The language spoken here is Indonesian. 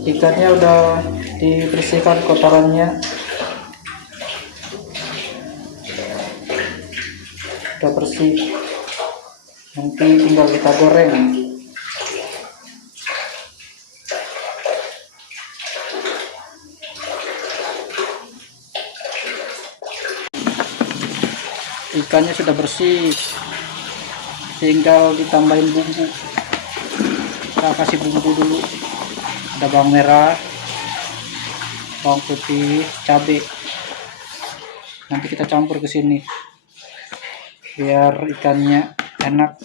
Ikannya udah dibersihkan kotorannya, udah bersih. Nanti tinggal kita goreng. Ikannya sudah bersih, tinggal ditambahin bumbu. Kita kasih bumbu dulu. Ada bawang merah, bawang putih, cabai. Nanti kita campur ke sini biar ikannya enak.